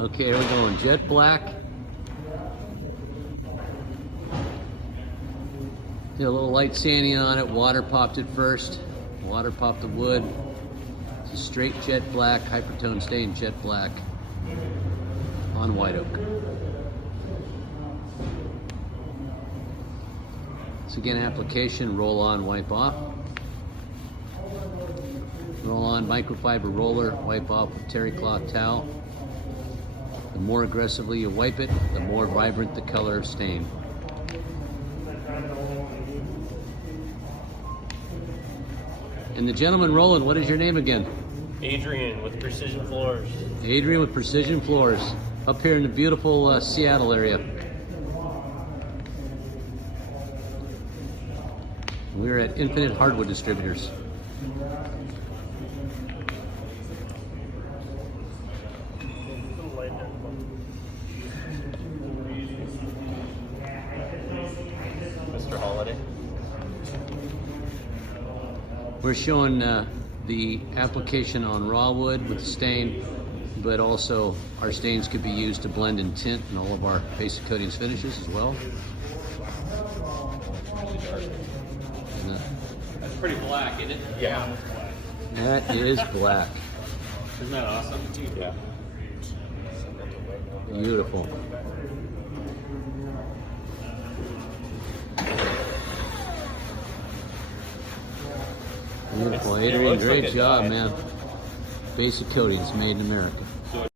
Okay, we're going jet black. Did a little light sanding on it, water popped it first. Water popped the wood. It's a straight jet black, HyperTone stain jet black on white oak. So again, application, roll on, wipe off. Roll on microfiber roller, wipe off with terry cloth towel. The more aggressively you wipe it, the more vibrant the color stain. And the gentleman rolling, what is your name again? Adrian with Precision Floors. Adrian with Precision Floors, up here in the beautiful Seattle area. We're at Infinite Hardwood Distributors. Mr. Holiday. We're showing the application on raw wood with the stain, but also our stains could be used to blend and tint in all of our basic coatings finishes as well. That's pretty black, isn't it? Yeah. That is black. Isn't that awesome? Yeah. Beautiful. Beautiful. Adrian, great job, man. Basic coatings made in America.